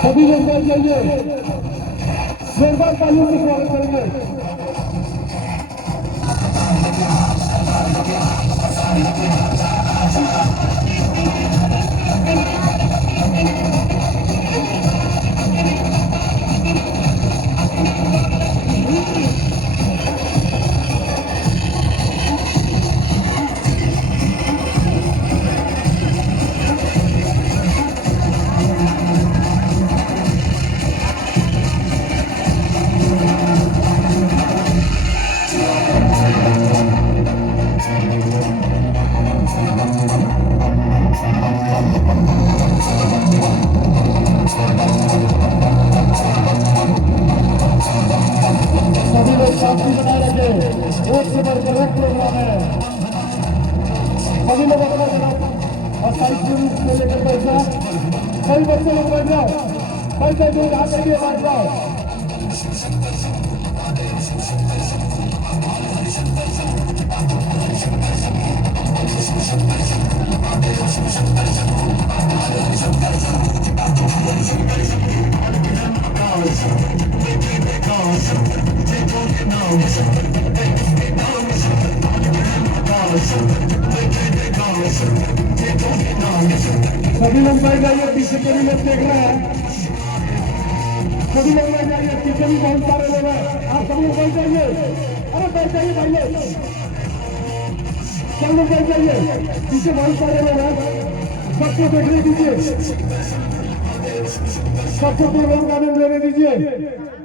सभी लोग बैठ जाइए, जोरदार तालियों से स्वागत करेंगे। सभी लोग शांति बनाए रखे, एक से बढ़कर एक प्रोग्राम है। सभी लोग अपना जनाब और साइड से लेकर बैठ जाओ। सभी बच्चे लोग बैठ जाओ, बैठ जाइए, हाथ लगे बैठ जाओ। सभी लोग बैठ जाइए, पीछे के भी लोग देख रहे हैं। सभी लोग बैठ जाइए, पीछे भी बहुत सारे लोग हैं, आप सब लोग बैठ जाइए। अरे बैठ जाइए भाई लोग, सब लोग बैठ जाइए, पीछे बहुत सारे लोग हैं, सबको देखने दीजिए, सबको प्रोग्राम का आनंद लेने दीजिए।